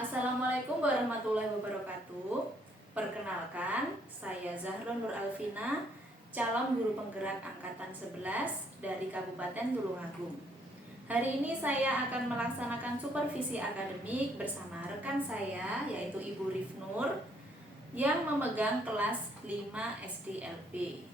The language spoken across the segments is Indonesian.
Assalamualaikum warahmatullahi wabarakatuh. Perkenalkan, saya Zahra Nur Alvina, calon guru penggerak angkatan 11 dari Kabupaten Tulungagung. Hari ini saya akan melaksanakan supervisi akademik bersama rekan saya, yaitu Ibu Rifnur, yang memegang kelas 5 SDLB.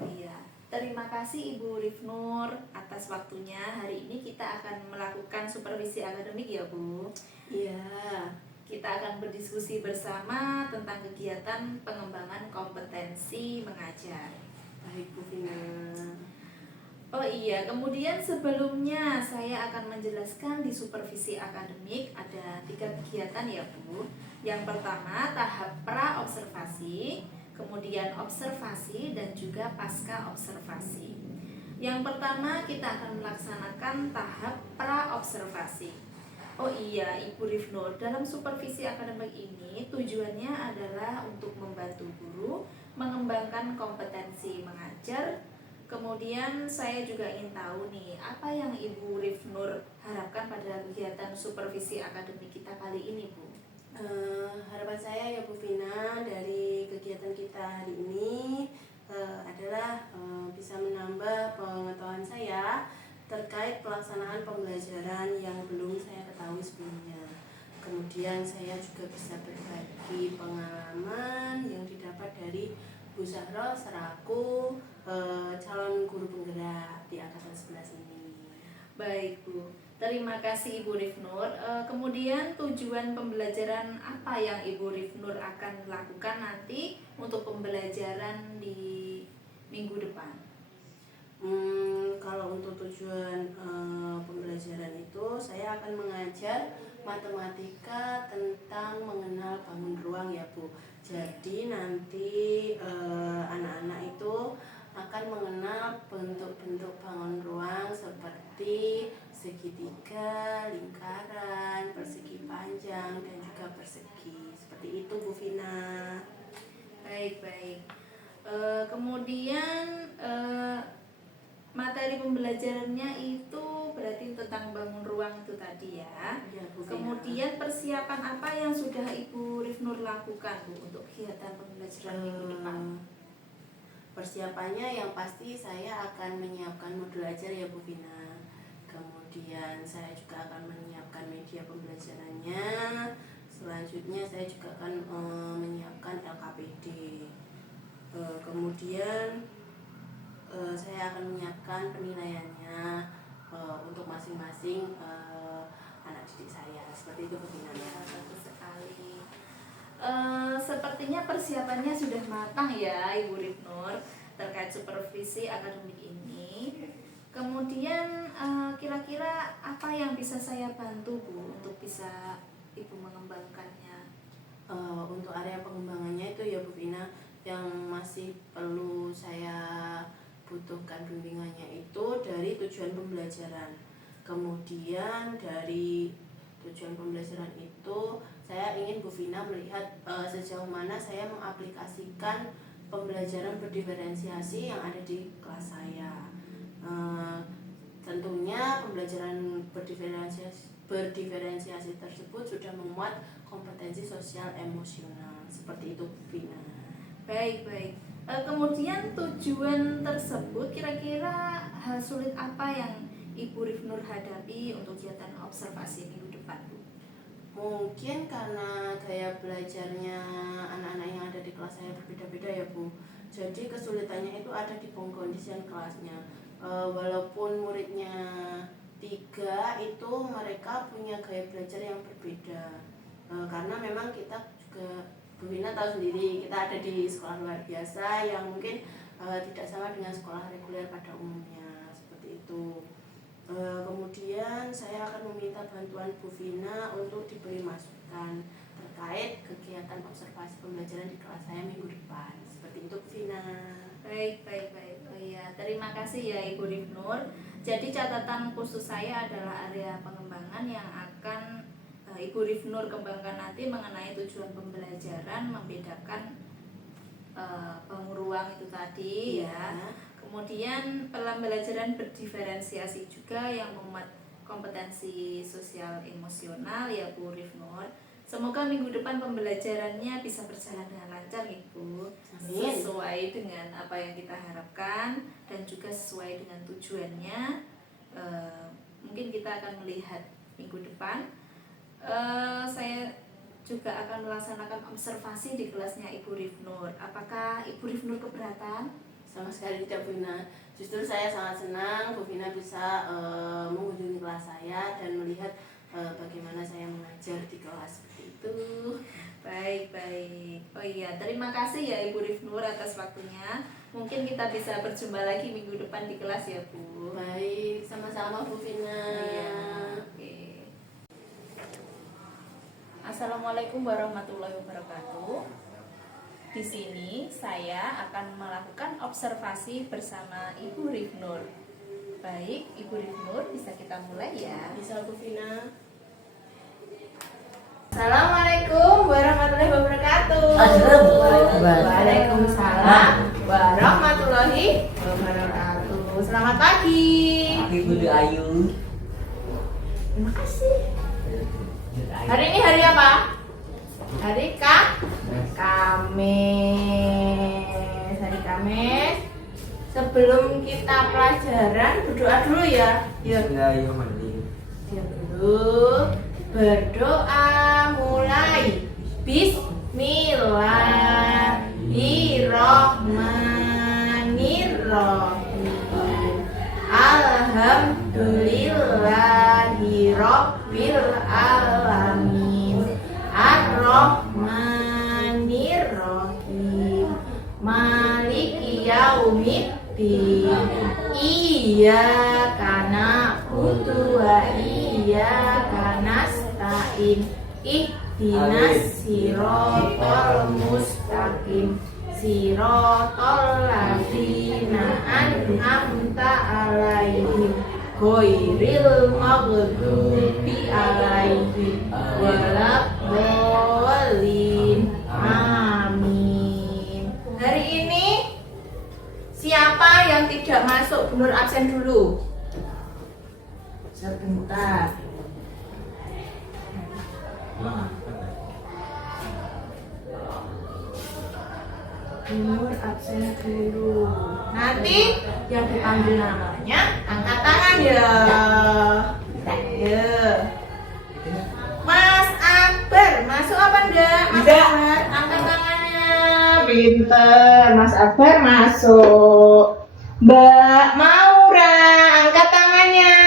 Oh iya, terima kasih Ibu Rifnur atas waktunya. Hari ini kita akan melakukan supervisi akademik ya Bu. Iya. Kita akan berdiskusi bersama tentang kegiatan pengembangan kompetensi mengajar. Baik Bu Vina. Oh iya, kemudian sebelumnya saya akan menjelaskan di supervisi akademik ada 3 kegiatan ya Bu. Yang pertama tahap pra-observasi, kemudian observasi dan juga pasca observasi. Yang pertama kita akan melaksanakan tahap pra-observasi. Oh iya Ibu Rifnur, dalam supervisi akademik ini tujuannya adalah untuk membantu guru mengembangkan kompetensi mengajar. Kemudian saya juga ingin tahu nih, apa yang Ibu Rifnur harapkan pada kegiatan supervisi akademik kita kali ini Bu? Harapan saya ya Bu Vina dari kegiatan kita hari ini adalah bisa menambah pengetahuan saya terkait pelaksanaan pembelajaran yang belum saya ketahui sebelumnya. Kemudian saya juga bisa berbagi pengalaman yang didapat dari Bu Zahra selaku calon guru penggerak di angkatan 11 ini. Baik Bu, terima kasih Ibu Rifnur. Kemudian tujuan pembelajaran apa yang Ibu Rifnur akan lakukan nanti untuk pembelajaran di minggu depan? Kalau untuk tujuan pembelajaran itu saya akan mengajar matematika tentang mengenal bangun ruang ya Bu. Jadi nanti anak-anak itu akan mengenal bentuk-bentuk bangun ruang seperti segitiga, lingkaran, persegi panjang dan juga persegi. Seperti itu Bu Vina. Baik. Kemudian materi pembelajarannya itu berarti tentang bangun ruang itu tadi ya. Ya, Bu Vina. Kemudian persiapan apa yang sudah Ibu Rifnur lakukan Bu untuk kegiatan pembelajaran minggu depan? Persiapannya yang pasti saya akan menyiapkan modul ajar ya Bu Vina. Kemudian saya juga akan menyiapkan media pembelajarannya. Selanjutnya saya juga akan menyiapkan LKPD. Kemudian saya akan menyiapkan penilaiannya untuk masing-masing anak didik saya. Seperti itu Bu Vina. Ya, bagus sekali. Sepertinya persiapannya sudah matang ya Ibu Rifnur terkait supervisi akademik ini. Kemudian kira-kira apa yang bisa saya bantu Bu untuk bisa Ibu mengembangkannya? Untuk area pengembangannya itu ya Bu Vina, yang masih perlu saya butuhkan bimbingannya itu dari tujuan pembelajaran. Kemudian dari tujuan pembelajaran itu saya ingin Bu Vina melihat sejauh mana saya mengaplikasikan pembelajaran berdiferensiasi yang ada di kelas saya. Tentunya pembelajaran berdiferensiasi tersebut sudah memuat kompetensi sosial emosional. Seperti itu Bu Vina. Baik. Kemudian tujuan tersebut kira-kira hal sulit apa yang Ibu Rifnur hadapi untuk kegiatan observasi minggu depan Bu? Mungkin karena gaya belajarnya anak-anak yang ada di kelas saya berbeda-beda ya Bu. Jadi kesulitannya itu ada di pengkondisian kelasnya. Walaupun muridnya 3, itu mereka punya gaya belajar yang berbeda. Karena memang kita juga Bu Vina tahu sendiri, kita ada di sekolah luar biasa yang mungkin tidak sama dengan sekolah reguler pada umumnya. Seperti itu. Kemudian saya akan meminta bantuan Bu Vina untuk diberi masukan terkait kegiatan observasi pembelajaran di kelas saya minggu depan. Seperti itu Bu Vina. Baik. Oh iya, terima kasih ya Ibu Rifnur. Jadi catatan khusus saya adalah area pengembangan yang akan Ibu Rifnur kembangkan nanti mengenai tujuan pembelajaran, membedakan bangun ruang itu tadi ya. Kemudian pembelajaran berdiferensiasi juga yang memuat kompetensi sosial emosional ya Bu Rifnur. Semoga minggu depan pembelajarannya bisa berjalan dengan lancar ya Bu. Amin. Sesuai dengan apa yang kita harapkan dan juga sesuai dengan tujuannya. Mungkin kita akan melihat minggu depan. Saya juga akan melaksanakan observasi di kelasnya Ibu Rifnur. Apakah Ibu Rifnur keberatan? Sama sekali tidak, Bu Vina. Justru saya sangat senang Bu Vina bisa mengunjungi kelas saya dan melihat bagaimana saya mengajar di kelas seperti itu. Baik. Oh iya, terima kasih ya Ibu Rifnur atas waktunya. Mungkin kita bisa berjumpa lagi minggu depan di kelas ya Bu. Baik, sama-sama Bu Vina. Iya. Oke. Assalamualaikum warahmatullahi wabarakatuh. Di sini saya akan melakukan observasi bersama Ibu Rifnur. Baik, Ibu Rifnur, bisa kita mulai ya? Bisa Bu Vina. Assalamualaikum warahmatullahi wabarakatuh. Waalaikumsalam warahmatullahi wabarakatuh. Selamat pagi. Ibu Ayu. Terima kasih. Hari ini hari apa? Hari Kamis. Hari Kamis. Sebelum kita pelajaran berdoa dulu ya. Yuk. Ayu mandi. Diam dulu. Berdoa mulai. Bismillahirrahmanirrahim. Alhamdulillahirabbil alamin. Ar-Rahmanir-Rahim. Maliki yaumiddin. Iyyaka na'budu wa iyyaka nasta'in. Ihdinas siratal mustaqim. Siratal ladzina an'amta 'alaihim ghairil maghdubi 'alaihim waladdallin. Amin. Hari ini siapa yang tidak masuk? Bu Nur absen dulu. Sebentar. Bu Nur absen dulu. Nanti yang dipanggil namanya angkat tangan ya. Ya. Mas Akbar, masuk apa enggak? Mas Akbar, angkat tangannya. Pinter, Mas Akbar masuk. Mbak Maura, angkat tangannya.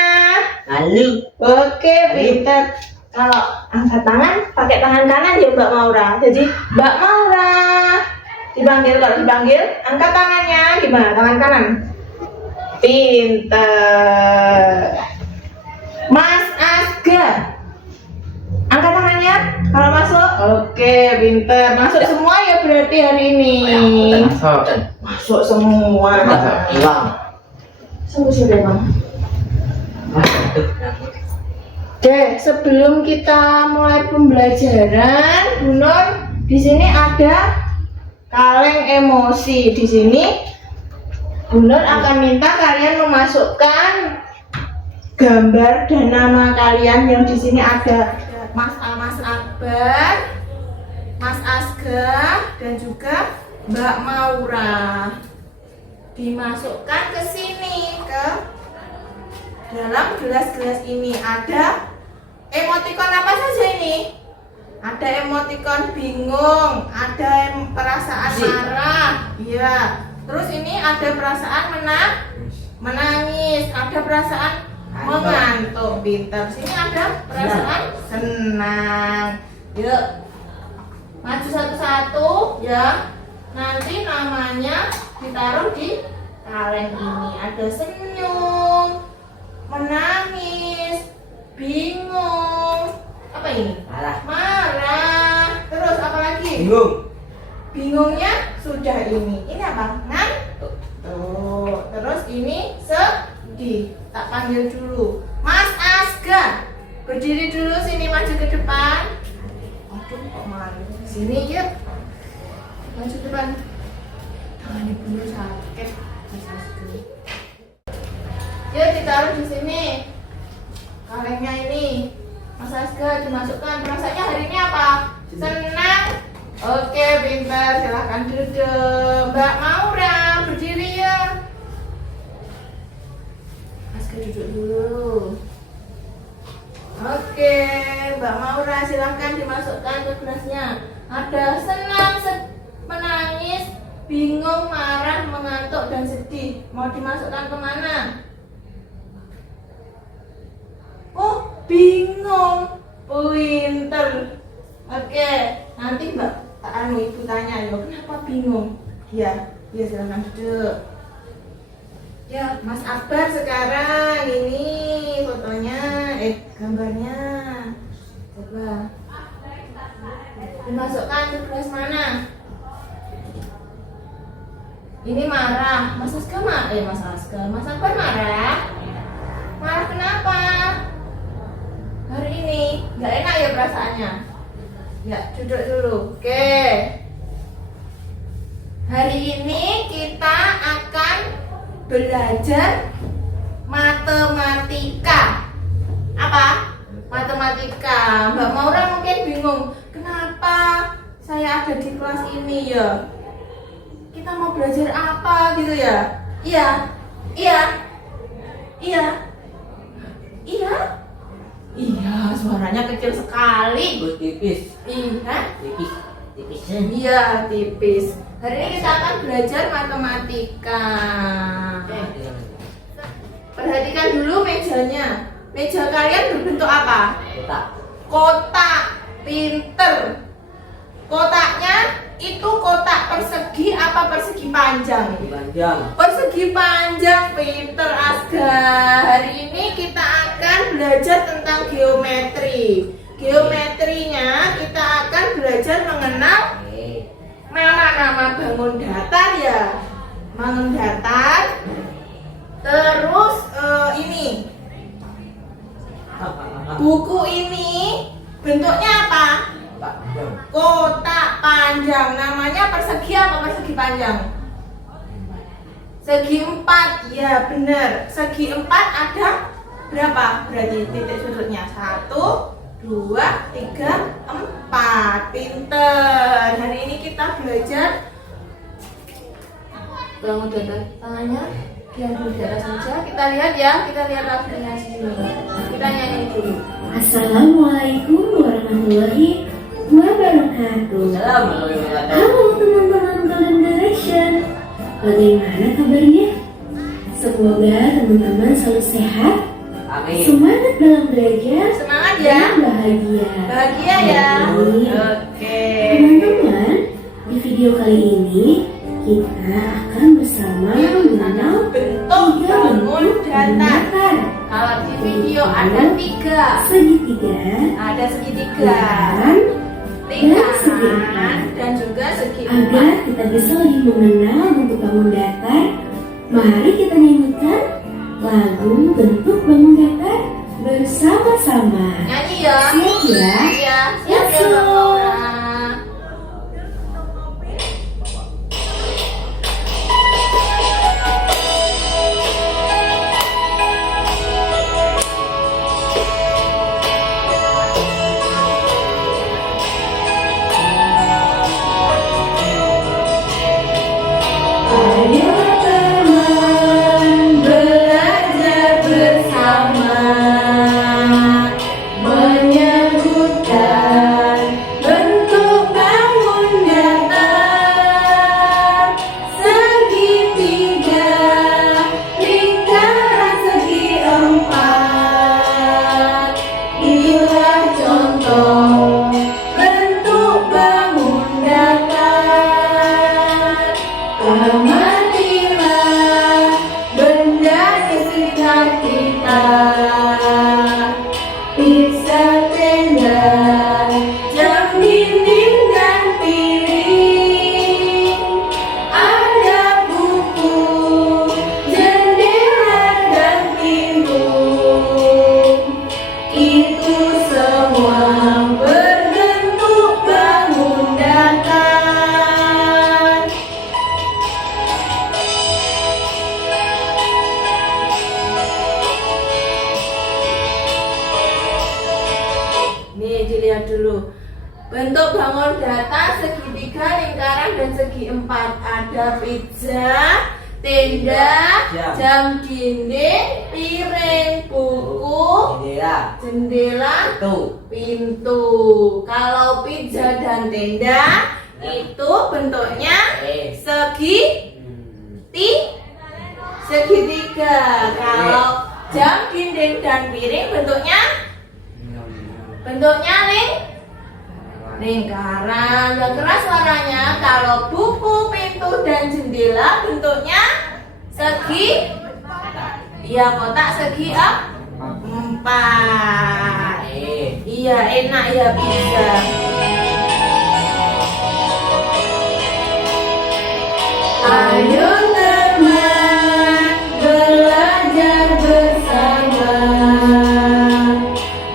Halo. Oke, pinter. Kalau angkat tangan, pakai tangan kanan ya Mbak Maura. Jadi Mbak Maura dipanggil, kalau dipanggil angkat tangannya gimana? Tangan kanan. Pinter. Mas Asgar, angkat tangannya kalau masuk. Oke, pinter. Masuk semua ya berarti hari ini. Masuk semua. Hilang. Sudah Bang. Oke, sebelum kita mulai pembelajaran, Bu Nur, di sini ada kaleng emosi. Di sini Bu Nur akan minta kalian memasukkan gambar dan nama kalian yang di sini ada Mas Akbar, Mas Asgar, dan juga Mbak Maura. Dimasukkan ke sini, ke dalam gelas-gelas ini. Ada emotikon apa saja ini? Ada emotikon bingung, ada perasaan marah, iya. Terus ini ada perasaan menangis, ada perasaan mengantuk. Pintar. Sini ada perasaan senang. Yuk, maju satu-satu ya. Nanti namanya ditaruh di kaleng ini. Ada senyum, menangis, bingung, apa ini? Marah. Terus apa lagi? Bingung. Bingungnya sudah ini. Ini apa? Ngantuk. Tuh. Terus ini sedih. Tak panggil dulu. Mas Asgar, berdiri dulu sini, maju ke depan. Aduh, kok malu. Sini yuk. Maju ke depan. Tangan ibu Nur sakit. Mas Asgar. Yuk ditaruh di sini. Bangnya ini Mas Asga dimasukkan. Perasaannya hari ini apa? Senang. Oke, pintar. Silahkan duduk. Mbak Maura, berdiri ya. Asga duduk dulu. Oke, Mbak Maura silahkan dimasukkan ke kelasnya. Ada senang, menangis, bingung, marah, mengantuk, dan sedih. Mau dimasukkan kemana? Oh, bingung, pinter. Oke, nanti Mbak Ibu tanya ya, kenapa bingung? Ya silahkan duduk. Ya, Mas Akbar sekarang ini fotonya, gambarnya. Coba dimasukkan ke kelas mana? Ini marah, Mas Akbar marah. Marah kenapa? Hari ini nggak enak ya perasaannya. Ya, duduk dulu. Oke. Hari ini kita akan belajar matematika. Apa? Matematika. Mbak Maura mungkin bingung, kenapa saya ada di kelas ini ya? Kita mau belajar apa gitu ya? Iya, suaranya kecil sekali. Gue tipis. Iya. Tipis. Iya, tipis. Hari ini kita akan belajar matematika. Perhatikan dulu mejanya. Meja kalian berbentuk apa? Kotak. Pinter. Kotaknya itu kotak persegi apa persegi panjang? Panjang. Persegi panjang. Pinter Asga. Hari ini kita akan belajar tentang geometri. Geometrinya kita akan belajar mengenal nama bangun datar ya. Bangun datar. Terus ini buku ini bentuknya apa? Kotak panjang. Namanya persegi apa persegi panjang? Segi 4. Ya benar. Segi 4 ada berapa? Berarti titik sudutnya 1, 2, 3, 4. Pinter. Hari ini kita belajar bangun datar. Tangannya yang dulu di atas saja. Kita lihat ya. Kita lihat lagunya sini. Kita nyanyi dulu. Assalamualaikum warahmatullahi wabarakatuh. Halo teman-teman Golden Direction, bagaimana kabarnya? Semoga teman-teman selalu sehat, Amin. semangat dalam belajar, Semangat ya. dan bahagia. Bahagia ya. Amin. Oke. Teman-teman, di video kali ini kita akan bersama mengenal Bentuk tiga bangun bentuk bangun datar. datar. Kalau di video ada 3. Segitiga, Ada segitiga, lingkaran, dan segi lingkaran, empat. dan juga segi Agar 4. kita bisa lebih mengenal bentuk bangun datar, mari kita nyanyikan lagu bentuk bangun datar bersama-sama. Nyanyi ya. Siap ya? Iya, siap ya Mbak Maura. Ayo teman Belajar bersama, menyebut Nih dilihat dulu. Bentuk bangun datar segitiga, lingkaran dan segi empat. Ada pizza, tenda, jam dinding, piring, buku, jendela, pintu. Kalau pizza dan tenda itu bentuknya segitiga. Kalau jam dinding dan piring bentuknya lingkaran. Yang keras suaranya. Kalau buku, pintu dan jendela bentuknya kotak segi empat. Iya, enak ya bisa. Ayo teman, belajar bersama,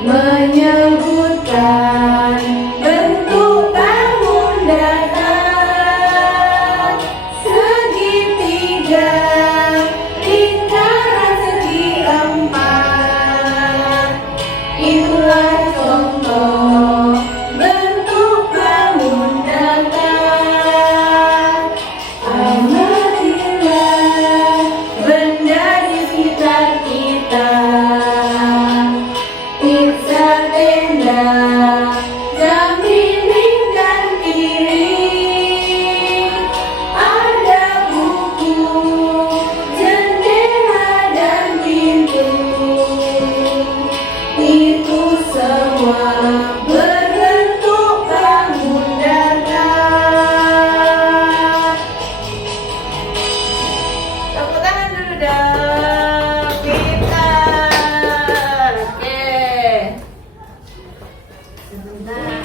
menyebutkan bentuk bangun datar, segitiga, lingkaran segi empat. Itulah contoh bentuk bangun datar. Amatilah benda di sekitar kita. Pizza, tenda, jam dinding dan piring. Ada buku, jendela dan pintu. Itu semua berbentuk bangun datar. Tepuk tangan dulu dong. Pintar. Oke. Sebentar.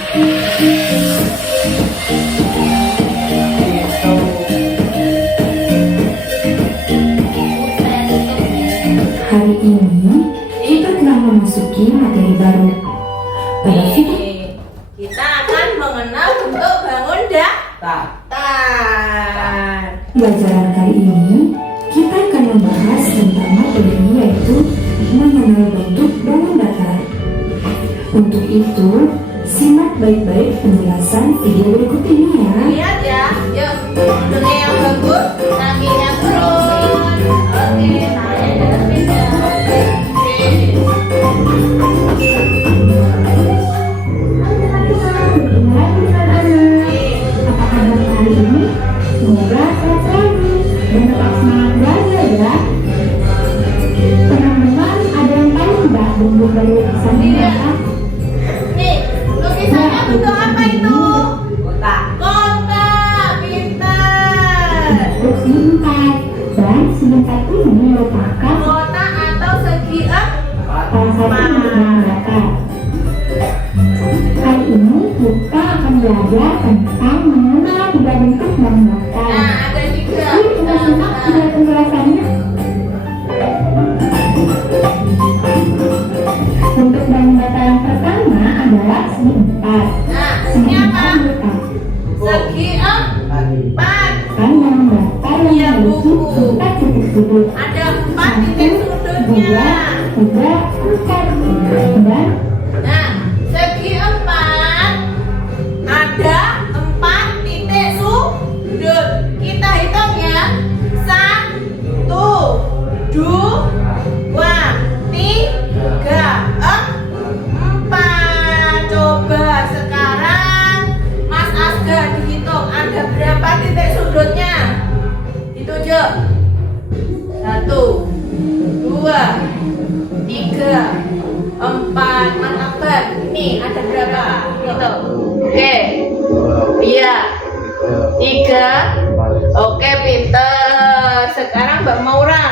Hari ini kita telah memasuki materi baru. Pada video Kita akan mengenal bentuk bangun datar. pelajaran kali ini, kita akan membahas tentang materi yaitu mengenal bentuk bangun datar. Untuk itu, simak baik-baik penjelasan video berikut ini ya. Lihat ya, yuk bentuknya yang bagus, kakinya turun. Oke, tangannya pindah. Apa kabar hari ini? Semoga sehat selalu dan tetap semangat belajar ya. Teman-teman, ada yang tahu nggak bentuk dari lukisan ini apa? Nih, lukisannya bentuk apa itu? Kotak, pintar. Segi empat, dan segi empat ini merupakan Kotak atau segi salah satu bentuk bangun datar. Kali ini kita akan belajar tentang mengenal tiga bentuk bangun datar. Nah, ada tiga. Yuk kita simak video penjelasannya. Bentuk bangun datar yang pertama adalah segi empat. Nah, Segi ini apa? empat berupa Segi empat. bangun datar Iya, yang memiliki buku. empat titik sudut. Ada 4 titik sudutnya. 2, 3, 4 dan Nah, segi 4 ada 4 titik sudut. Kita hitung ya. 1, 2, 3, 4. Coba sekarang Mas Asga dihitung ada berapa titik sudutnya? Ditunjuk. 1, 2, 3, 4. Mas Akbar, ini ada berapa? Gitu. Oke. Iya. 3. Oke, pinter. Sekarang Mbak Maura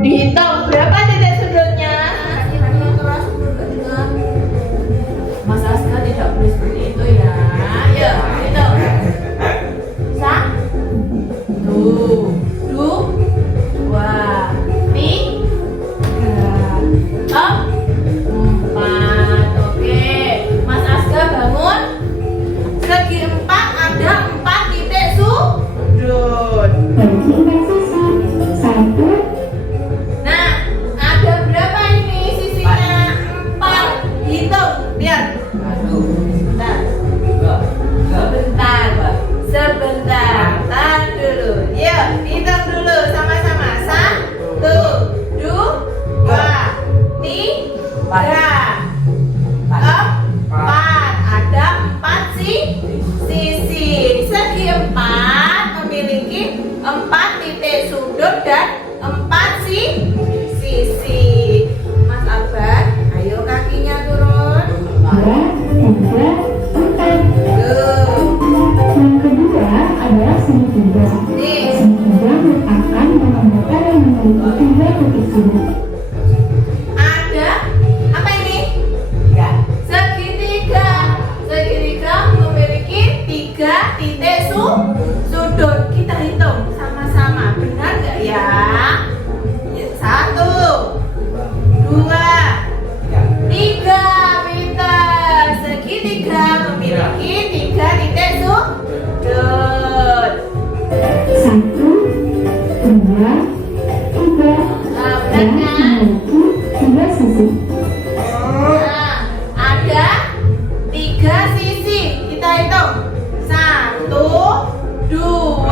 dihitung berapa titik sudutnya? Mas Aska tidak boleh seperti itu ya. Ayo, hitung. 1, 2, 3, 4. Oke, Mas Aska bangun. Segi 4 ada 4 titik sudut. bagi empat sisi. 1, Nah, ada berapa ini sisinya? 4. Hitung, lihat. 1, Empat. Ada 4 sisi. Segi 4 memiliki 4 titik sudut dan 4 sisi. Mas Akbar, ayo kakinya turun. 2, 3, 4. Tuh. Yang kedua adalah segitiga. Nih. Segitiga merupakan bahan bakar yang memiliki 3 titik sudut. Ada apa ini? Segitiga. Segitiga memiliki 3 titik sudut. Kita hitung sama-sama. Benar nggak ya? 1, 2, 3. Pintar. Segitiga memiliki 3 titik sudut. 1, 2, 3. Nah, Dan benar kan? memiliki 3 sisi. Nah, ada 3 sisi. Kita hitung. 1, 2,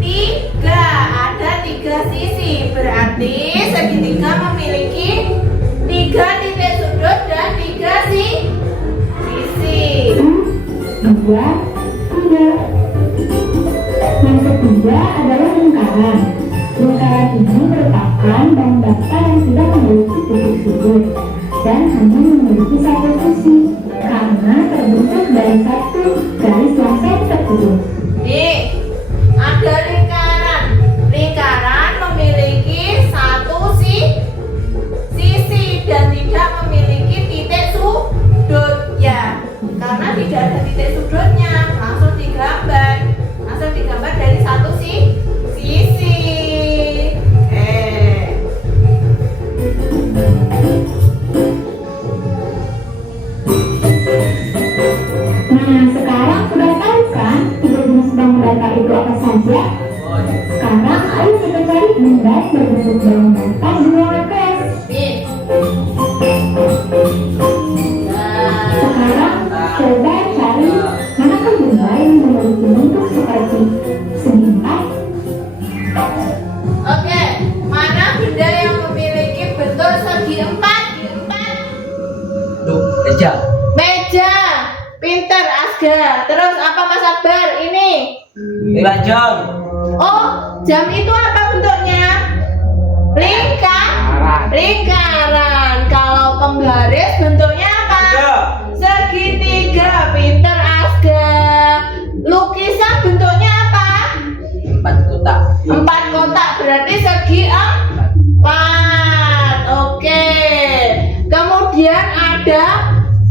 3. Ada 3 sisi. Berarti segitiga memiliki 3 titik sudut dan 3 sisi. 1, 2, 3. Yang ketiga adalah lingkaran. Lingkaran ini merupakan bahan bakar yang tidak memiliki titik sudut dan hanya memiliki 1 sisi karena terbentuk dari 1 garis langsung terputus. Nih, ada lingkaran. Lingkaran memiliki 1 sisi dan tidak memiliki titik sudut. Ya, karena tidak ada titik sudutnya, langsung digambar dari 1 sisi. Nah, sekarang sudah tahu kan tiga jenis bangun datar itu apa saja? Sekarang ayo kita cari benda yang berbentuk bangun datar di ruangan kelas. Nih. Sekarang coba cari manakah benda yang memiliki bentuk seperti segi 4? Oke, mana benda yang memiliki bentuk segi 4? Meja. Meja. Pinter Asgar. Terus apa Mas Akbar? Ini. Jam. Oh, jam itu apa bentuknya? Lingkaran. Kalau penggaris bentuknya apa? Segitiga. Pinter Asgar. Lukisan bentuknya apa? 4 kotak. 4 kotak. Berarti segi 4. Oke. Kemudian ada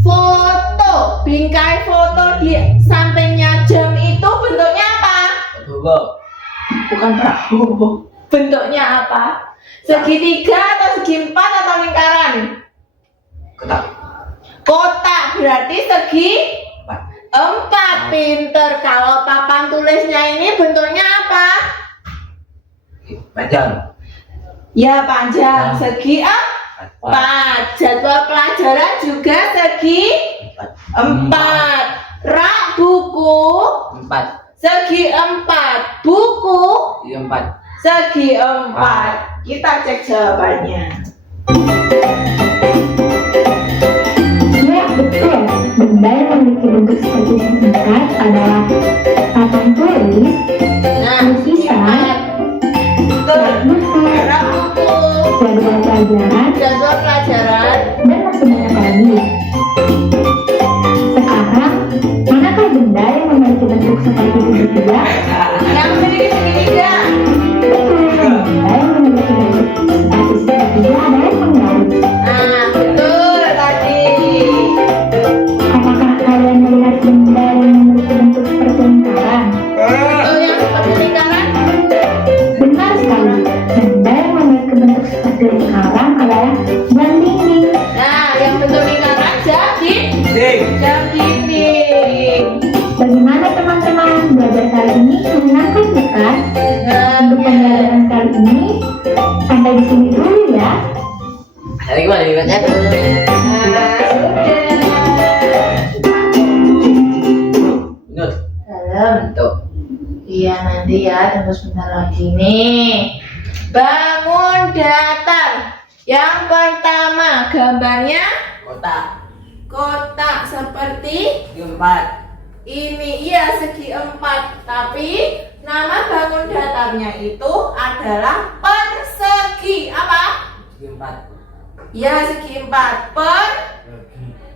foto. Bingkai foto di sampingnya jam itu bentuknya apa? Bukan Prabowo. Bentuknya apa? Segitiga atau segi 4 atau lingkaran? Kotak. Kotak. Berarti segi 4. Pinter. Kalau papan tulisnya ini bentuknya apa? Panjang. Ya, panjang. Segi 4. Jadwal pelajaran juga segi 4. Rak buku 4. segi 4. Buku 4. segi 4. Kita cek jawabannya. Ya, betul. Benda yang memiliki bentuk seperti segi 4 adalah papan tulis, Nah, lukisan, betul. buku, Rak buku, jadwal pelajaran, jadwal pelajaran. dan masih banyak lagi. Sekarang, manakah benda yang memiliki bentuk seperti segitiga? Yang memiliki segitiga. Betul, benda yang memiliki bentuk seperti segitiga adalah penggaris. Nah, betul tadi. Apakah kalian melihat benda yang memiliki bentuk seperti lingkaran? Betul yang seperti lingkaran. Benar sekali, benda yang memiliki bentuk seperti lingkaran adalah jam dinding. Nah, yang bentuk lingkaran jam dinding. Bagaimana teman-teman belajar kali ini? Menyenangkan bukan? Untuk pembelajaran kali ini sampai di sini dulu ya. Hari gimana dibaca tuh? Minut. Dalam. Tuh. Iya nanti ya, tunggu sebentar lagi nih. Bangun datar. Yang pertama, gambarnya Kotak. kotak seperti Segi 4. ini. Iya, segi 4. Tapi nama bangun datarnya itu adalah persegi. Apa? Segi 4. Ya, segi 4.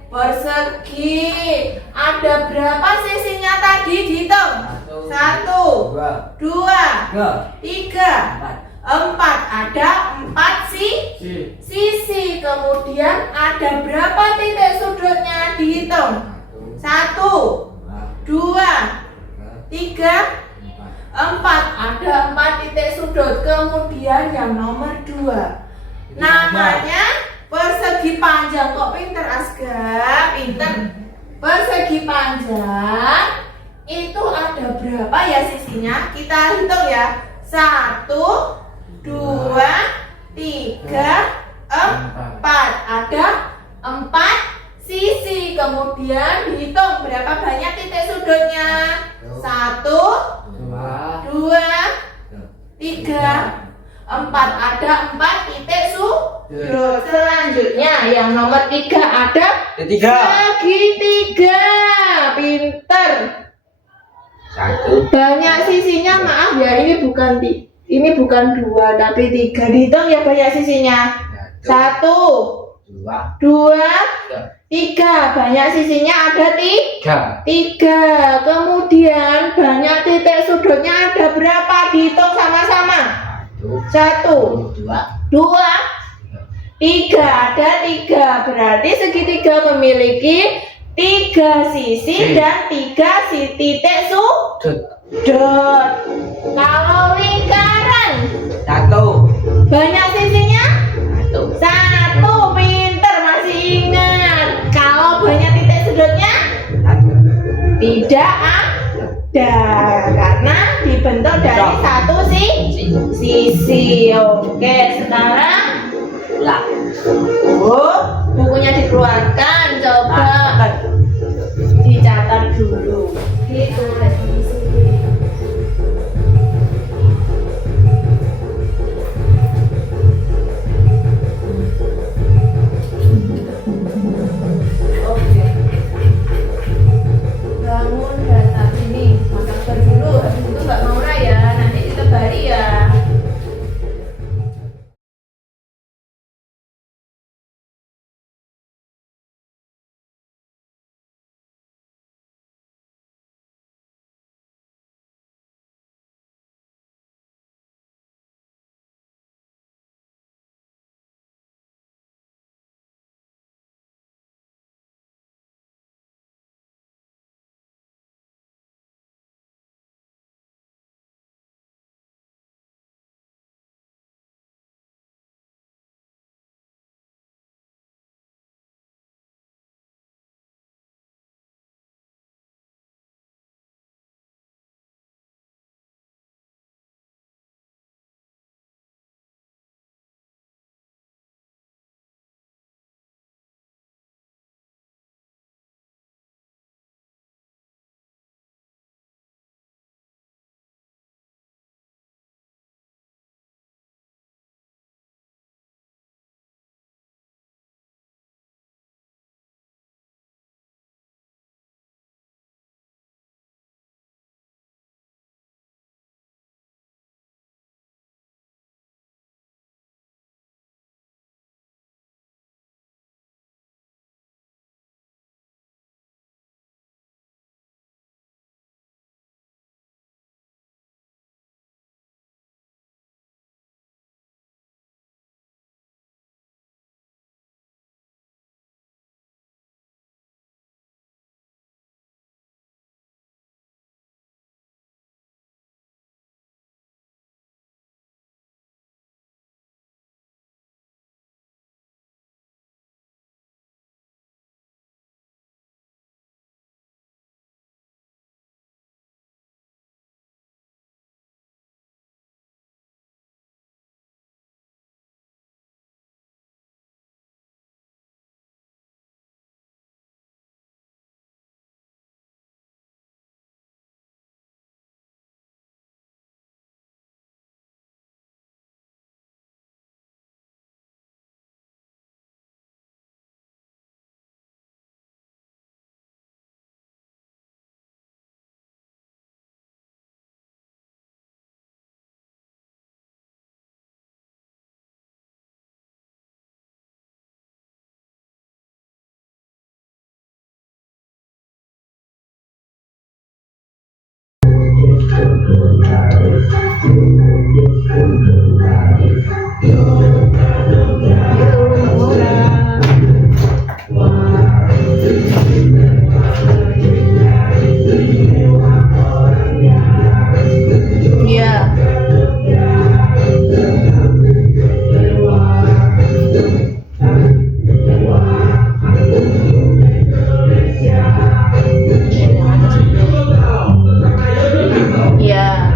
Persegi. Ada berapa sisinya tadi? Dihitung. 1, 2, 3, 4. Ada 4 sisi. Kemudian ada berapa titik sudutnya? Dihitung. 1, 2, 3, 4. Ada 4 titik sudut. Kemudian yang nomor 2 namanya persegi panjang. Kok pinter Asga? Pinter. Persegi panjang itu ada berapa ya sisinya? Kita hitung ya. 1, 2, 3, 4. Ada 4 sisi. Kemudian dihitung berapa banyak titik sudutnya. 1, 2, 3, 4. Ada 4 titik sudut. Selanjutnya yang nomor 3 ada segitiga. Pinter. 1. Banyak sisinya, maaf ya, ini bukan 2 tapi 3. Dihitung ya banyak sisinya. 1, 2, 3. Banyak sisinya ada 3. Kemudian banyak titik sudutnya ada berapa? Dihitung sama-sama. 1, 2, 3. Ada 3. Berarti segitiga memiliki 3 sisi dan 3 titik sudut. Kalau lingkaran 1. banyak sisinya 1. 1. Pinter, masih ingat. Kalau banyak titik sudutnya 1. tidak ada karena dibentuk dari 1 sisi. Oke, sekarang bukunya dikeluarkan, coba dicatat dulu. Ditulis di sini. Oke. Bangun datar ini, makan dulu. Habis itu Mbak Maura ya, nanti ditebari ya. Iya. Iya.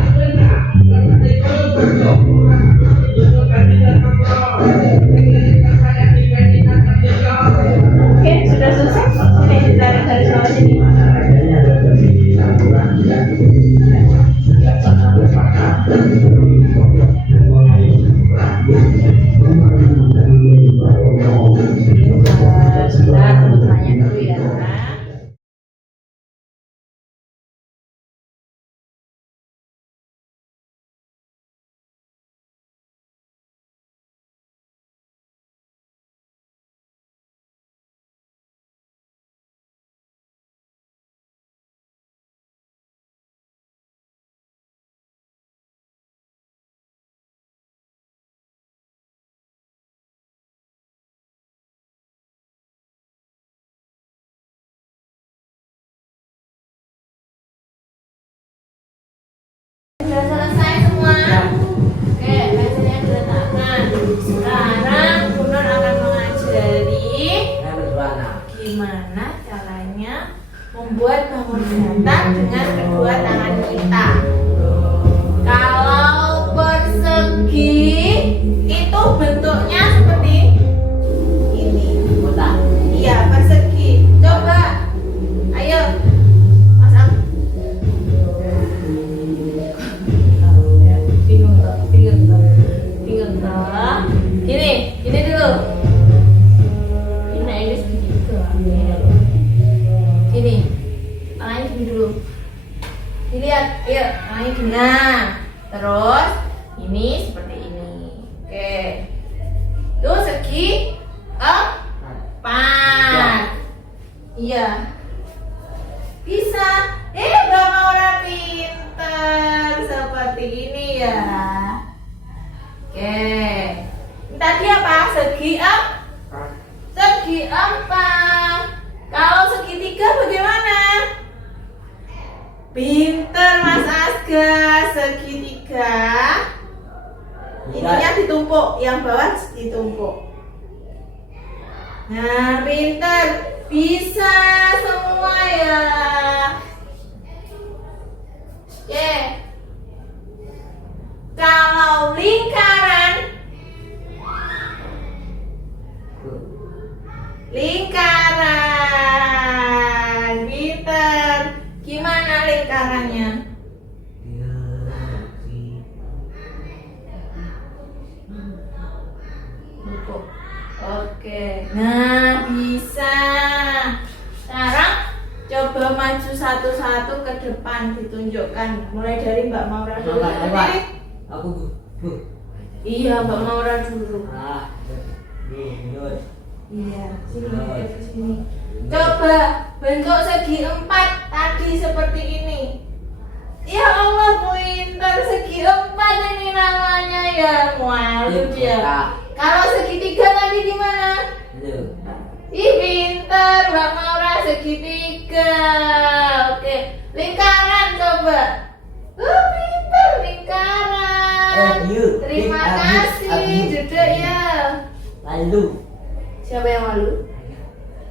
Oke, sudah selesai. Sini ditarik dari bawah sini. Sudah, untuk tanya dulu ya. Sudah selesai semua? Oke, pensilnya diletakkan. Sekarang Bunur akan mengajari gimana caranya membuat bangun datar dengan kedua tangan kita. Kalau persegi itu bentuknya seperti ini. Iya, persegi. Coba, ayo, Mas Am. Bingung toh. Gini dulu. Ini segini lah. Gini, tangannya gini dulu. Dilihat, ayo, tangannya gini. Nah, terus ini seperti ini. Oke. Tuh segi empat. Iya. Bisa. Bang Maura pinter seperti ini ya. Oke. Tadi apa? Segi empat. Kalau segitiga bagaimana? Pinter Mas Asga. Segitiga. Ininya ditumpuk, yang bawah ditumpuk. Nah, pinter. Bisa semua ya. Oke. Kalau lingkaran, pinter. Gimana lingkarannya? Oke. Nah, bisa. Sekarang coba maju satu-satu ke depan, ditunjukkan. Mulai dari Mbak Maura dulu. Iya, Mbak Maura dulu. Iya, sini. Coba bentuk segi empat tadi seperti ini. Ya Allah, pintar segi empat ini namanya ya. Malu dia. Kalau segitiga tadi gimana? Ih, pintar Mbak Maura segitiga. Oke, lingkaran coba. Pintar lingkaran. Terima kasih, duduk ya. Lalu. Siapa yang malu?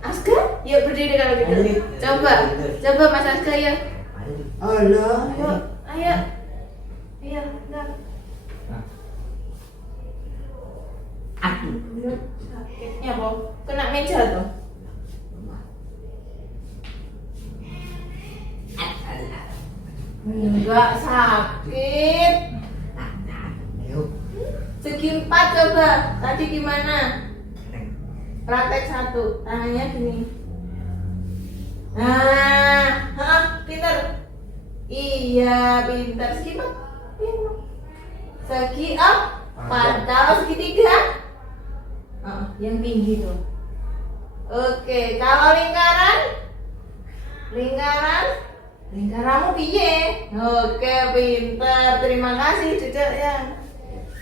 Aska? Yuk berdiri kalau gitu. Coba Mas Aska ya. Ayo. Bentar. Sakitnya Bob, kena meja tuh. Enggak sakit. Segi empat coba. Tadi gimana? Praktek satu, tangannya gini. Nah, pintar. Iya, pintar. Segi empat. Segi empat. Kalau segitiga? Yang tinggi tuh. Oke, kalau lingkaran? Lingkaranmu piye? Oke, pintar. Terima kasih, duduk ya.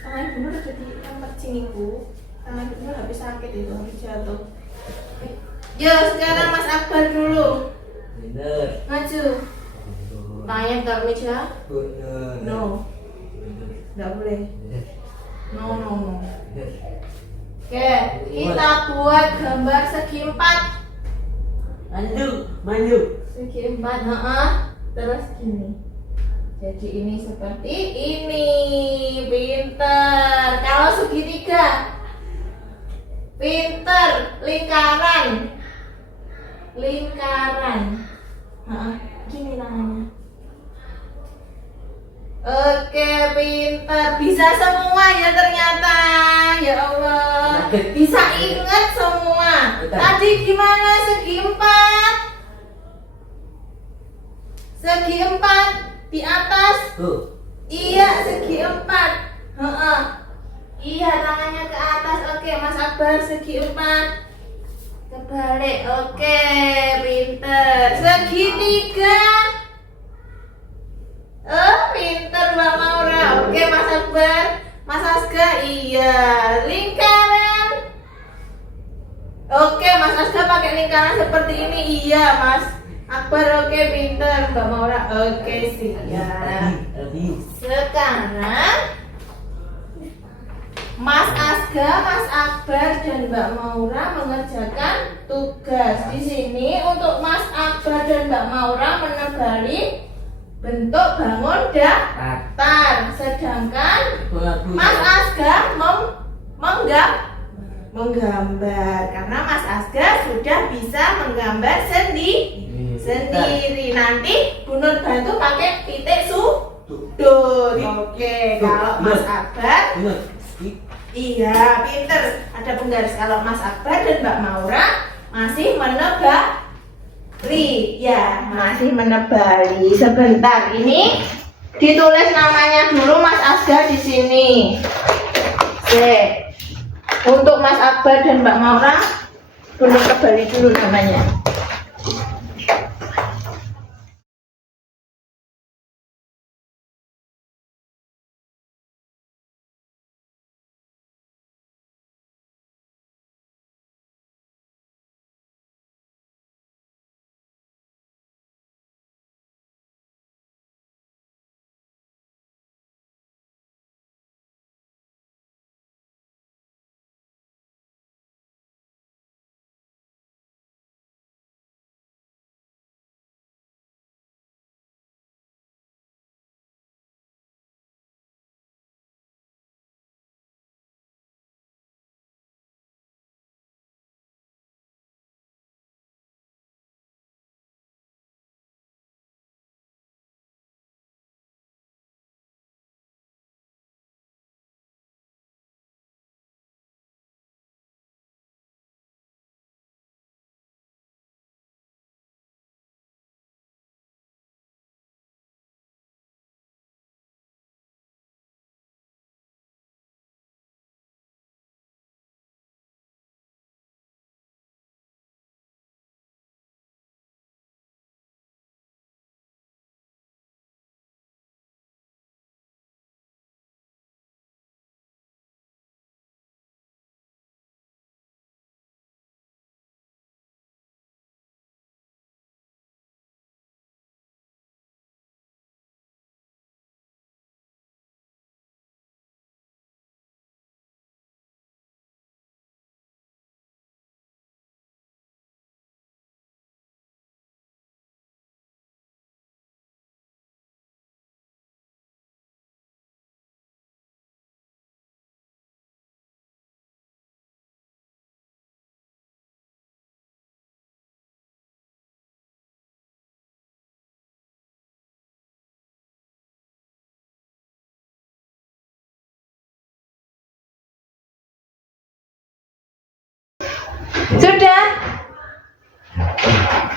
Tangan bener jadi yang kecil. sini Bu. Karena dulu habis sakit itu habis jatuh. Yo, sekarang Mas Akbar dulu. Bener. Maju. Tangannya ke meja. Bener. No. Enggak boleh. No. Oke, kita buat gambar segi 4. Maju. Segi 4, terus gini. Jadi ini seperti ini. Pinter. Kalau segitiga, pinter. Lingkaran. Gini tangannya. Oke, pinter. Bisa semua ya ternyata. Ya Allah. Bisa ingat semua. Tadi gimana segi 4? Segi 4 di atas. Iya, segi 4. Iya, tangannya ke atas. Oke, Mas Akbar segi 4. Kebalik. Oke, pinter. Segitiga. Pinter Mbak Maura. Oke, Mas Akbar. Mas Asga, iya. Lingkaran. Oke, Mas Asga pakai lingkaran seperti ini. Iya, Mas Akbar. Oke, pinter Mbak Maura. Oke, siap. Sekarang Mas Asga, Mas Akbar, dan Mbak Maura mengerjakan tugas. Di sini untuk Mas Akbar dan Mbak Maura menebali bentuk bangun datar, sedangkan Mas Asga menggambar karena Mas Asga sudah bisa menggambar sendiri. Nanti Bu Nur bantu pakai titik sudut. Oke, kalau Mas Akbar, iya pinter, ada penggaris. Kalau Mas Akbar dan Mbak Maura masih menebali. Ya, masih menebali. Sebentar, ini ditulis namanya dulu Mas Asga di sini. Oke. Untuk Mas Akbar dan Mbak Maura perlu kebali dulu namanya.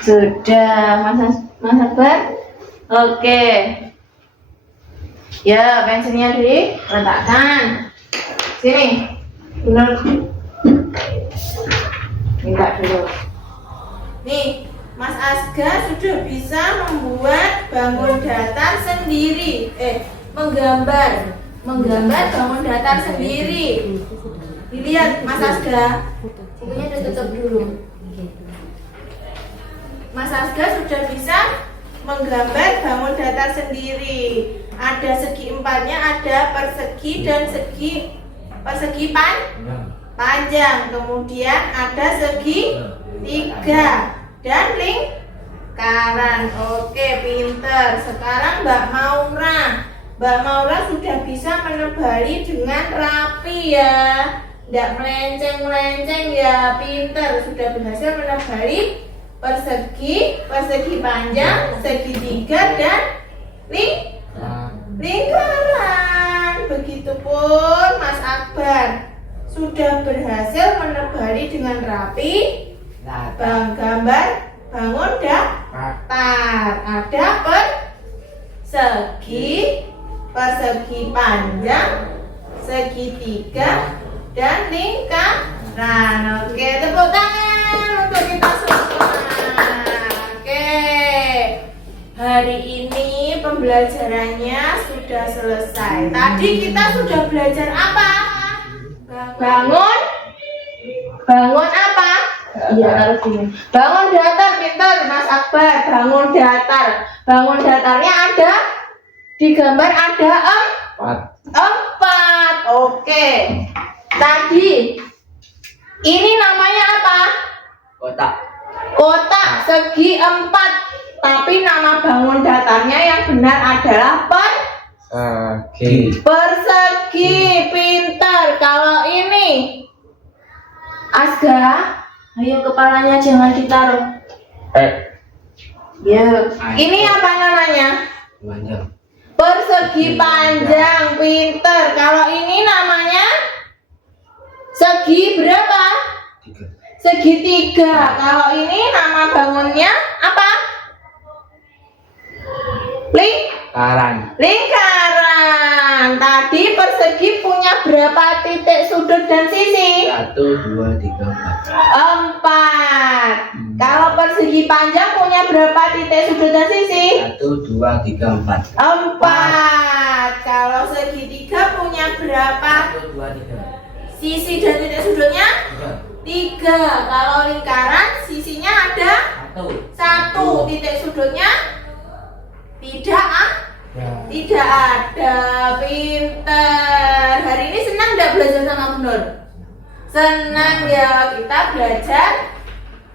Sudah, Mas Akbar. Oke. Ya, pensilnya diletakkan. Sini. Benar. Minta dulu. Nih, Mas Asga sudah bisa membuat bangun datar sendiri. Menggambar bangun datar sendiri. Dilihat Mas Asga, bukunya ditutup dulu. Mas Asga sudah bisa menggambar bangun datar sendiri. Ada segi empatnya, ada persegi dan persegi panjang. Kemudian ada segi 3 dan lingkaran. Oke, pinter. Sekarang Mbak Maura sudah bisa menebali dengan rapi ya. Tidak melenceng-melenceng ya, pinter. Sudah berhasil menebali persegi panjang, segi 3 dan lingkaran. Begitupun Mas Akbar sudah berhasil menebali dengan rapi gambar bangun datar. Ada persegi panjang, segi 3 dan lingkaran. Oke, tepuk tangan untuk kita semua. Oke, hari ini pembelajarannya sudah selesai. Tadi kita sudah belajar apa? Bangun apa? Iya, harus gini. Bangun datar, pintar Mas Akbar. Bangun datarnya ada di gambar ada 4. Oke. Tadi ini namanya apa? Kotak segi 4. Tapi nama bangun datarnya yang benar adalah persegi. Pintar. Kalau ini Asga, ayo kepalanya jangan ditaruh. Ya. Ini apa namanya? Persegi panjang. Pintar. Kalau ini namanya segi berapa? 3. Segi 3. Kalau ini nama bangunnya apa? Lingkaran. Tadi persegi punya berapa titik sudut dan sisi? 1, 2, 3, 4. Kalau persegi panjang punya berapa titik sudut dan sisi? 1, 2, 3, 4. 4. Kalau segi 3 punya berapa 1, 2, 3. sisi dan titik sudutnya? 3. Kalau lingkaran sisinya ada 1, titik sudutnya tidak ada. Pinter. Hari ini senang nggak belajar sama Bu Nur? Senang ya. Kita belajar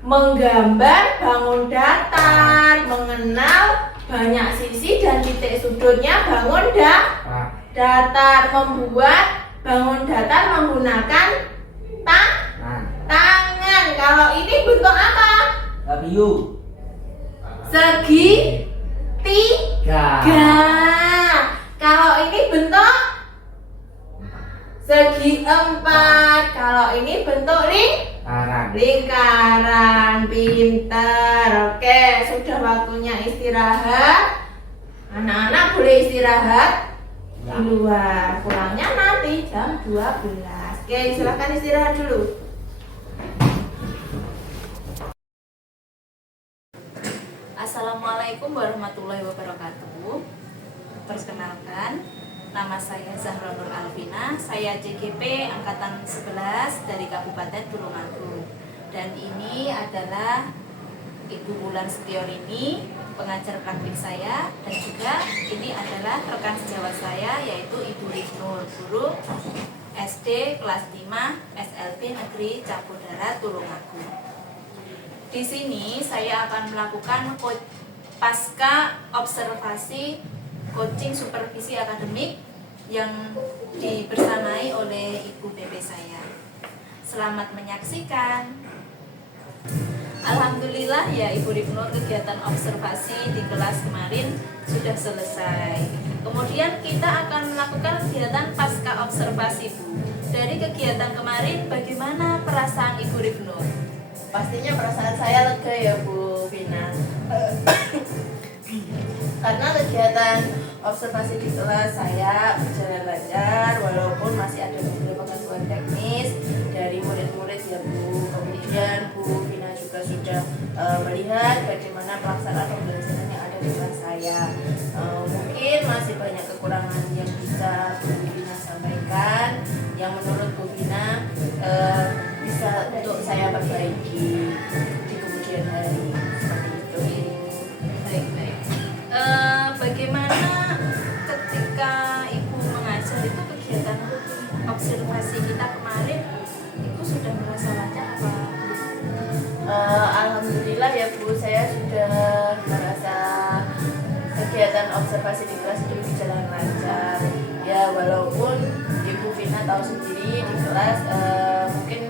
menggambar bangun datar, mengenal banyak sisi dan titik sudutnya bangun datar, membuat bangun datar menggunakan tangan. Kalau ini bentuk apa? Segi 3. Kalau ini bentuk segi 4. Kalau ini bentuk lingkaran. Pintar. Oke, sudah waktunya istirahat. Anak-anak boleh istirahat di luar. Pulangnya nanti jam 12. Oke, silakan istirahat dulu. Assalamualaikum warahmatullahi wabarakatuh. Perkenalkan, nama saya Zahra Nur Alvina. Saya CGP Angkatan 11 dari Kabupaten Tulungagung. Dan ini adalah Ibu Wulan Setiorini, pengajar praktik saya. Dan juga ini adalah rekan sejawat saya, yaitu Ibu Rizno, guru SD kelas 5 SLB Negeri Campur Darat Tulungagung. Di sini saya akan melakukan pasca observasi coaching supervisi akademik yang dibersamai oleh Ibu PP saya. Selamat menyaksikan. Alhamdulillah ya Ibu Rifnur, kegiatan observasi di kelas kemarin sudah selesai. Kemudian kita akan melakukan kegiatan pasca observasi Bu. Dari kegiatan kemarin bagaimana perasaan Ibu Rifnur? Pastinya perasaan saya lega ya Bu Vina. Karena kegiatan observasi di kelas saya berjalan lancar, walaupun masih ada beberapa gangguan teknis dari murid-murid ya Bu. Kemudian Bu Vina juga sudah melihat bagaimana pelaksanaan pembelajaran yang ada di kelas saya. Mungkin masih banyak kekurangan yang bisa Bu Vina sampaikan, yang menurut Bu Vina bisa untuk saya perbaiki di kemudian hari seperti itu. Baik-baik. Bagaimana ketika Ibu mengajar itu kegiatan observasi kita kemarin, Ibu sudah merasa lancar apa? Alhamdulillah ya Bu, saya sudah merasa kegiatan observasi di kelas itu berjalan lancar. Ya walaupun Ibu Vina tahu sendiri di kelas mungkin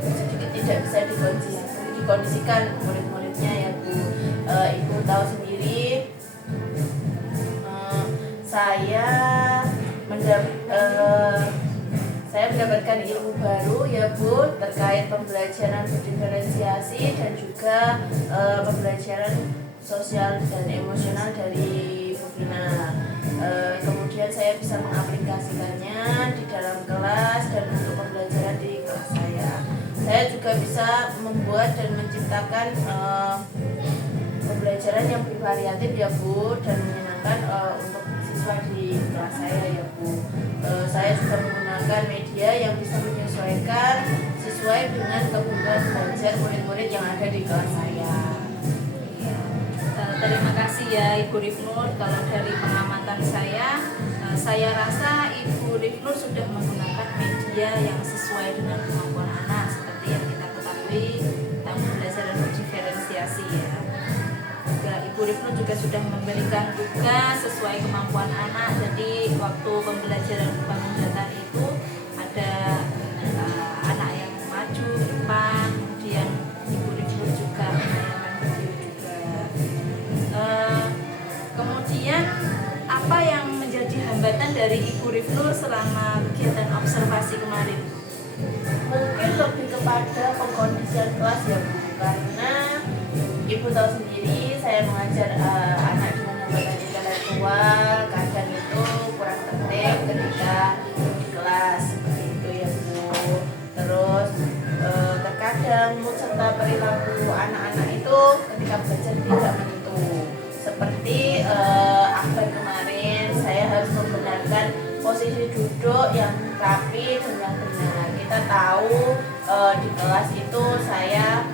sedikit tidak bisa dikondisikan murid-muridnya ya Bu. Ibu tahu sendiri saya mendapatkan ilmu baru ya Bu terkait pembelajaran berdiferensiasi dan juga pembelajaran sosial dan emosional dari Bu Vina. Kemudian saya bisa mengaplikasikannya di dalam kelas dan untuk pembelajaran di kelas saya. Saya juga bisa membuat dan menciptakan pembelajaran yang bervariatif ya Bu dan menyenangkan untuk siswa di kelas saya ya Bu. Saya juga menggunakan media yang bisa menyesuaikan sesuai dengan kebutuhan belajar murid-murid yang ada di kelas saya. Terima kasih ya Ibu Rifnur. Kalau dari pengamatan saya rasa Ibu Rifnur sudah menggunakan media yang sesuai dengan kemampuan anak seperti yang kita ketahui tentang pembelajaran berdiferensiasi ya. Juga Ibu Rifnur juga sudah memberikan tugas sesuai kemampuan anak. Jadi waktu pembelajaran bangun datar itu ada anak yang maju ke depan, kemudian Ibu Rifnur juga menayangkan video juga. Kemudian apa yang menjadi hambatan dari Ibu Rifnur selama kegiatan observasi kemarin? Mungkin lebih kepada pengkondisian kelas ya Bu, karena Ibu tahu sendiri saya mengajar anak dengan hambatan intelektual, kadang itu kurang tertib ketika di kelas seperti itu ya Bu. Terus terkadang mood serta perilaku anak-anak itu ketika belajar tidak menentu. Seperti akhir kemarin saya harus membenarkan posisi duduk yang rapi dan yang benar. Kita tahu di kelas itu saya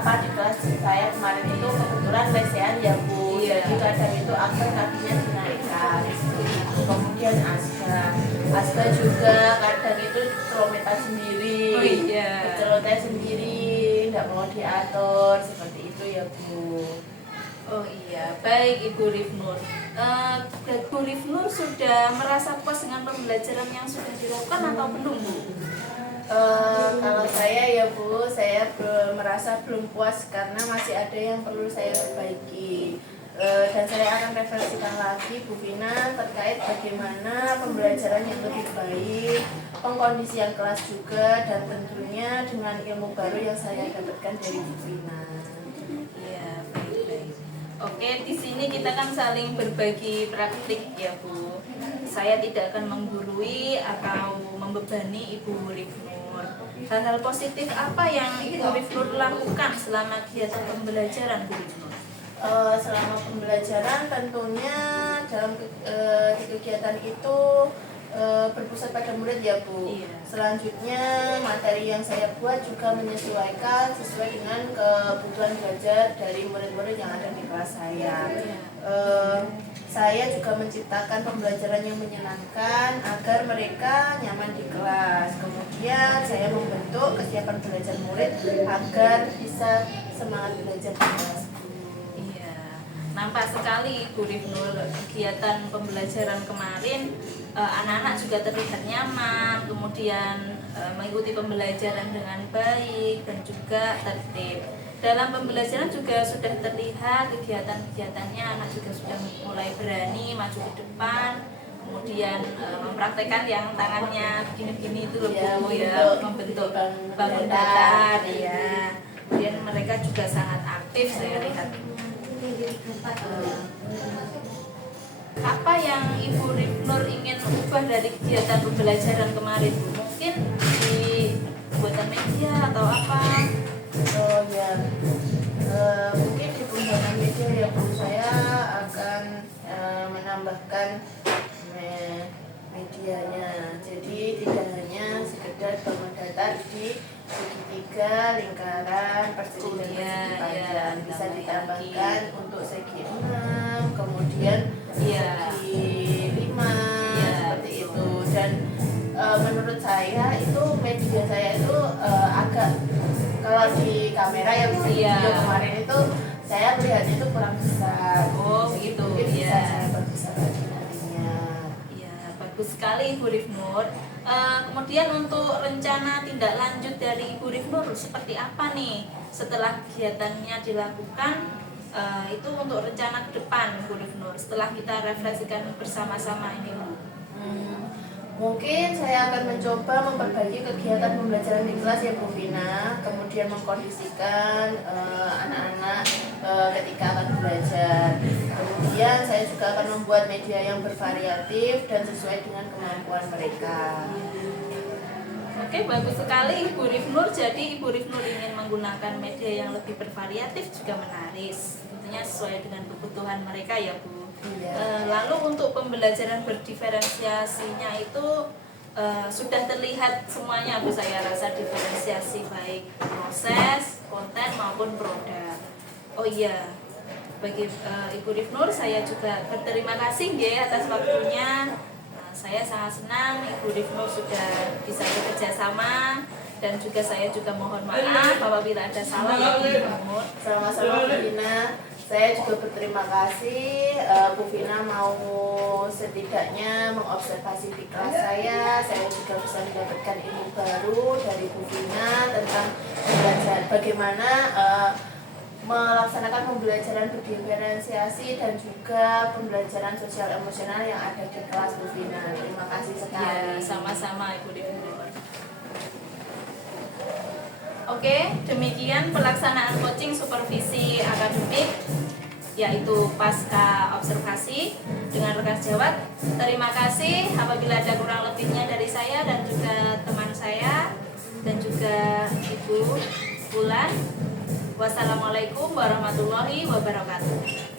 di kelas saya kemarin itu kebetulan lesehan ya Bu. Jadi kadang itu akhir kakinya dinaikkan. Kemudian Aska juga kadang itu celometan sendiri, celometan sendiri, tidak mau diatur seperti itu ya Bu. Oh iya, baik Ibu Rifnur. Ibu Rifnur sudah merasa puas dengan pembelajaran yang sudah dilakukan atau belum Bu? Kalau saya ya Bu, saya merasa belum puas karena masih ada yang perlu saya perbaiki. Dan saya akan refleksikan lagi Bu Vina terkait bagaimana pembelajaran yang lebih baik, pengkondisian kelas juga, dan tentunya dengan ilmu baru yang saya dapatkan dari Bu Vina. Iya, baik-baik. Oke, di sini kita kan saling berbagi praktik ya Bu. Saya tidak akan menggurui atau membebani Ibu Rifnur. Hal-hal positif apa yang Ibu Rifnur lakukan selama kegiatan pembelajaran Bu Rifnur? Selama pembelajaran tentunya dalam kegiatan itu berpusat pada murid ya Bu. Iya. Selanjutnya materi yang saya buat juga menyesuaikan sesuai dengan kebutuhan belajar dari murid-murid yang ada di kelas saya. Saya juga menciptakan pembelajaran yang menyenangkan agar mereka nyaman di kelas. Kemudian saya membentuk kesiapan belajar murid agar bisa semangat belajar di kelas. Nampak sekali Bu Rifnur kegiatan pembelajaran kemarin, anak-anak juga terlihat nyaman, kemudian mengikuti pembelajaran dengan baik dan juga tertib. Dalam pembelajaran juga sudah terlihat kegiatan-kegiatannya, anak juga sudah mulai berani maju ke depan, kemudian mempraktekkan yang tangannya begini-begini itu loh Bu ya, membentuk bangun datar ya. Kemudian mereka juga sangat aktif saya lihat. Apa yang Ibu Rifnur ingin ubah dari kegiatan pembelajaran kemarin? Mungkin di buatan media atau apa? Oh ya, mungkin di pembuatan media ya Bu, saya akan menambahkan medianya. Jadi tidak hanya sekedar bisa ditambahkan untuk segi 6, kemudian Iya. segi 5, Iya, seperti betul. itu. Dan menurut saya itu media saya itu agak, kalau di kamera ya bisa Iya. video kemarin itu saya melihatnya itu kurang besar. Oh, Jadi gitu, mungkin bisa iya. saya perbesar lagi nantinya. Ya, bagus sekali Ibu Rifnur. Kemudian untuk rencana tindak lanjut dari Ibu Rifnur seperti apa nih setelah kegiatannya dilakukan? Itu untuk rencana ke depan Bu Rifnur setelah kita refleksikan bersama-sama ini Bu. Mungkin saya akan mencoba memperbaiki kegiatan pembelajaran di kelas ya Bu Vina, kemudian mengkondisikan anak-anak ketika akan belajar. Kemudian saya juga akan membuat media yang bervariatif dan sesuai dengan kemampuan mereka. Oke, bagus sekali Ibu Rifnur. Jadi Ibu Rifnur ingin menggunakan media yang lebih bervariatif juga menaris. Tentunya sesuai dengan kebutuhan mereka ya Bu. Iya. Lalu untuk pembelajaran berdiferensiasinya itu sudah terlihat semuanya Bu, saya rasa diferensiasi baik proses, konten maupun produk. Oh iya, bagi Ibu Rifnur saya juga berterima kasih ya atas waktunya. Saya sangat senang Ibu Rifnur sudah bisa bekerja sama, dan juga saya juga mohon maaf apabila ada salah ya Bu Rifnur. Sama-sama Bu Vina. Saya juga berterima kasih Bu Vina mau setidaknya mengobservasi di kelas saya juga bisa mendapatkan ilmu baru dari Bu Vina tentang belajar bagaimana melaksanakan pembelajaran berdiferensiasi dan juga pembelajaran sosial emosional yang ada di kelas Bu Vina. Terima kasih sekali. Ya, sama-sama Ibu Rifnur. Oke, demikian pelaksanaan coaching supervisi akademik yaitu pasca observasi dengan rekan sejawat. Terima kasih. Apabila ada kurang lebihnya dari saya dan juga teman saya dan juga Ibu Bulan. Wassalamualaikum warahmatullahi wabarakatuh.